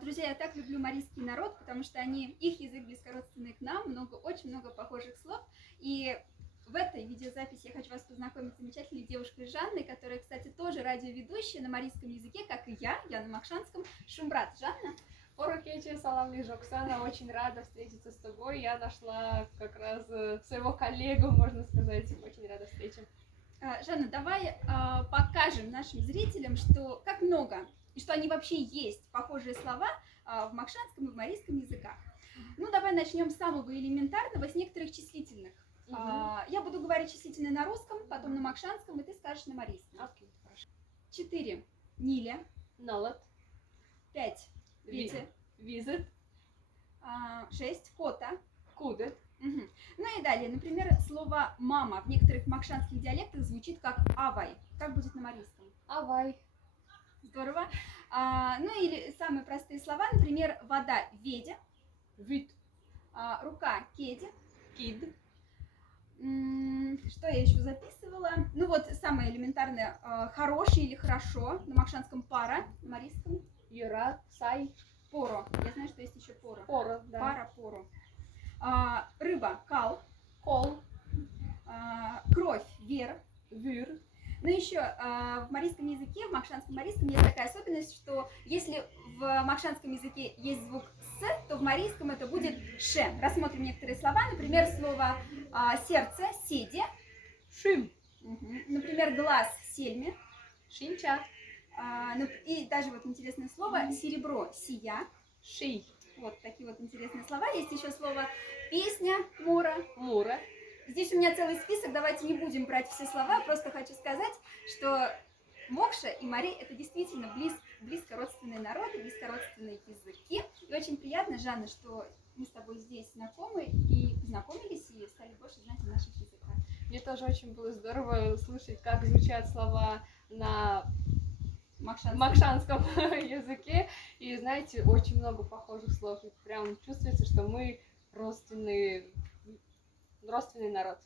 Друзья, я так люблю марийский народ, потому что их язык близкородственный к нам, очень много похожих слов. И в этой видеозаписи я хочу вас познакомить с замечательной девушкой Жанной, которая, кстати, тоже радиоведущая на марийском языке, как и я на макшанском. Шумбрат, Жанна. Орукечи, салам лишь, Оксана, очень рада встретиться с тобой. Я нашла как раз своего коллегу, можно сказать, очень рада встрече. Жанна, давай покажем нашим зрителям, что как много и что они вообще есть похожие слова в макшанском и в марийском языках. Ну, давай начнем с самого элементарного, с некоторых числительных. Я буду говорить числительные на русском, потом на макшанском, и ты скажешь на марийском. Окей, хорошо. 4. Ниля. Налад. 5. Витя. Визит. 6. Кота. Кудет. Угу. Ну и далее, например, слово «мама» в некоторых макшанских диалектах звучит как «авай». Как будет на марийском? Авай. Здорово. Ну или самые простые слова, например, вода – ведя, Вид. рука – кеди. Кид. Что я еще записывала? Ну вот самое элементарное – хороший или хорошо, на макшанском пара, на марийском Юра. Сай. поро. Я знаю, что есть еще поро. Поро, да. Пара, поро. Рыба – кал. Кол. Кровь – вер. Вир. Ну еще в марийском языке, в макшанском марийском есть такая особенность, что если в макшанском языке есть звук «с», то в марийском это будет «ше». Рассмотрим некоторые слова, например, слово «сердце» – «седе». Шим. Например, глаз – «сельме». Шинча. И даже вот интересное слово «серебро» – «сия». Ший. Вот такие вот интересные слова. Есть еще слово «песня» – «мора». Мура. Здесь у меня целый список, давайте не будем брать все слова, просто хочу сказать, что Мокша и Марий – это действительно близко родственные народы, близко родственные языки. И очень приятно, Жанна, что мы с тобой здесь знакомы и познакомились, и стали больше знать о наших языках. Мне тоже очень было здорово слышать, как звучат слова на макшанском языке. И знаете, очень много похожих слов. И прям чувствуется, что мы родственный народ.